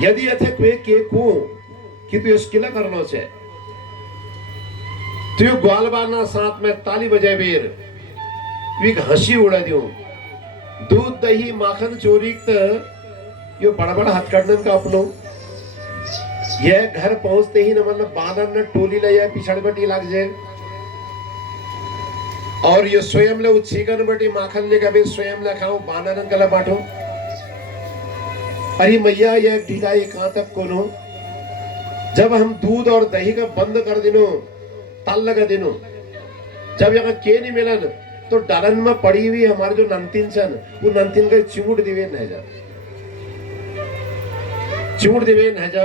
यदि अथे कोई के को कि तू स्किल करनो छे तू ग्वाल बारना साथ में ताली बजाए बेर वीक हंसी उड़ा दियो दूध दही माखन चोरी यो बड़ा बड़ा हथकंडन का अपनो यह घर पहुंचते ही न मतलब बानर न टोली ले जाए पिछड़ बटी लग जाए और ये स्वयं ले उच्छीकन बटी माखन लेकर भी स्वयं ले खाओ बानर कला बांटो अरे मैया यह ढीला ये कहां तक कोनो जब हम दूध और दही का बंद कर दिनो ताल लगा दिनो जब यहाँ के नहीं मिलन तो डालन में पड़ी हुई हमारे जो नंतिन सन वो नंतिन का चिमूट दिवे न जा चिमूट दिवे न जा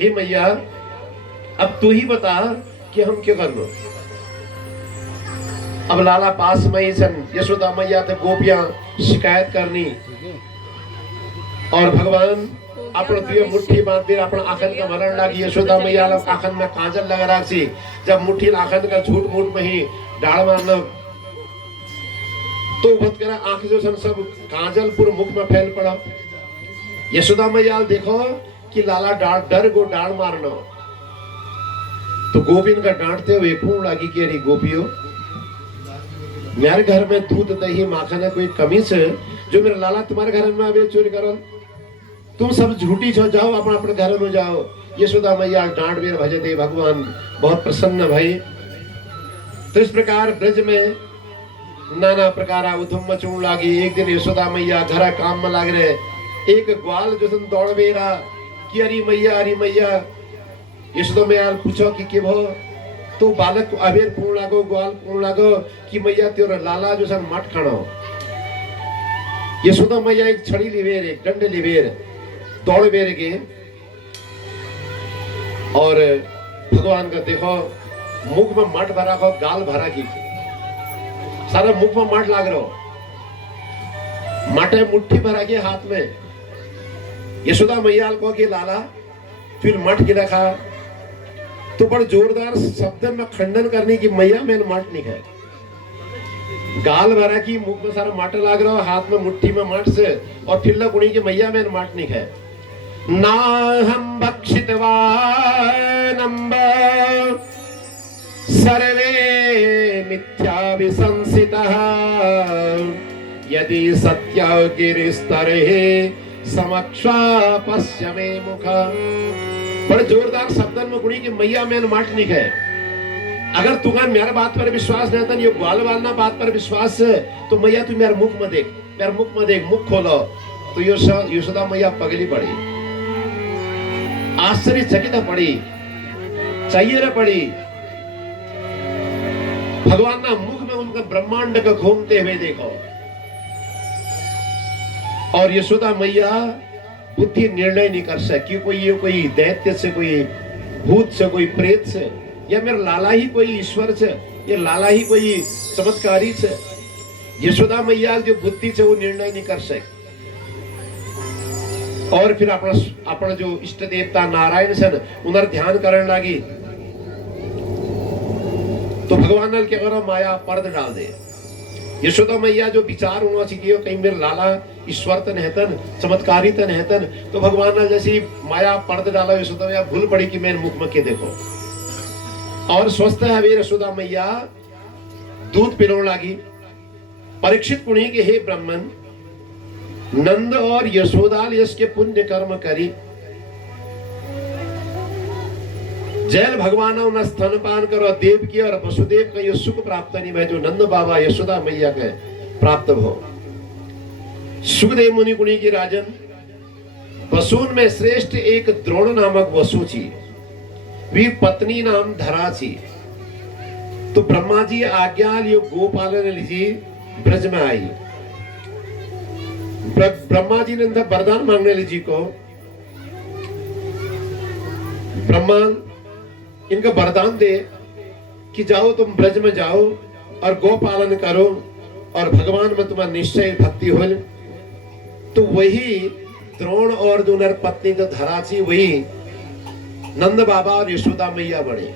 हे मैया अब तू ही बता कि हम क्यों करनो अब लाला पास में ही सन यशोदा मैया थे गोपियां शिकायत करनी और भगवान अपन दिए मुट्ठी बांध दे अपन आखन का मरण लागी यशोदा मैया आखन में काजल लगा राखी जब मुट्ठी आखन का झूठ मूठ में ही डाल मारना तो बत करा आंख जो सन सब काजल पूरे मुख में फैल पड़ा यशोदा मैया देखो कि लाला डर गो डाल मारना तो गोपिन का डांटते हुए खून लागी कि अरे गोपियों मेरे घर में दूध दही माखन है कोई कमी से जो मेरा लाला तुम्हारे घर में अभी चोरी करो तुम सब झूठी छो जाओ अपने अपने घर में जाओ यशोदा मैया डांट बेर भजे दे भगवान बहुत प्रसन्न भाई तो इस प्रकार ब्रज में नाना प्रकार उधम मचून लागी एक दिन यशोदा मैया घर काम में लाग रहे एक ग्वाल जो सन दौड़ बेरा कि अरे मैया यशोदा मैया पूछो कि भो तो बालक अबेर कौन लागो ग्वाल कौन लागो कि मैया तेरा लाला जो सन मट खानो यशोदा मैया एक छड़ी लिवेर एक डंडे लिवेर दौड़ बेर के और भगवान का देखो मुख में मट भरा को गाल भरा की सारा मुख में मट लाग रहो मटे मुट्ठी भरा के हाथ में यशोदा मैया को कि लाला फिर मट गिरा खा तो बड़ जोरदार शब्द में खंडन करने की मैया मैंने मट नहीं खाए गाल भरा की मुख में सारा मट लाग रहा हाथ में मुट्ठी में मट से और फिर कुणी की मैया मैंने मट नहीं खाए ना हम भक्षितवानम्ब सर्वे मिथ्या विसंसितः यदि सत्य गिरिस्तरे समक्षा पश्य मे मुख बड़े जोरदार शब्दन में कुणी की मैया मैंने मट नहीं खाए अगर तुम्हें मेरे बात पर विश्वास नहीं था ये ग्वाल वालना बात पर विश्वास है तो मैया तू मेरे मुख में देख मुख खोलो तो यशोदा मैया पगली पड़ी आश्चर्यचकित पड़ी चाहिए पड़ी भगवान ना मुख में उनका ब्रह्मांड का घूमते हुए देखो और यशोदा मैया बुद्धि निर्णय नहीं कर सकी कोई दैत्य से कोई भूत से कोई प्रेत से या मेरा लाला ही कोई ईश्वर से ये लाला ही कोई चमत्कारी से यशोदा मैया जो बुद्धि से वो निर्णय नहीं कर सके और फिर अपना जो इष्ट देवता नारायण सन उन्हें ध्यान करने लगी तो भगवान ने क्या करो माया पर्द डाल दे यशोदा मैया जो विचार होना चाहिए कहीं मेरे लाला ईश्वर तन हेतन चमत्कारी तन हेतन तो भगवान ने जैसी माया पर्द डाला यशोदा मैया भूल पड़ी कि मैं मुख में के देखो और स्वस्थ है वे यशोदा मैया दूध पिलाने लगी परीक्षित पुण्य के हे ब्राह्मण नंद और यशोदा इसके पुण्य कर्म करी जैल भगवान उन्हें स्तनपान करो देव की और वसुदेव का ये सुख प्राप्त नहीं है जो नंद बाबा यशोदा मैया के प्राप्त हो सुखदेव मुनि कुणी की राजन वसुन में श्रेष्ठ एक द्रोण नामक वसु थी वी पत्नी नाम धरा थी तो ब्रह्मा जी आज्ञा लियो गोपालन लीजिए ब्रज में आई ब्रह्मा जी ने वरदान मांगने लीजिए को ब्रह्मा इनका वरदान दे कि जाओ तुम ब्रज में जाओ और गोपालन करो और भगवान में तुम्हारा निश्चय भक्ति हो तो वही द्रोण और जो नर पत्नी तो धरा थी वही नंद बाबा और यशोदा मैया बने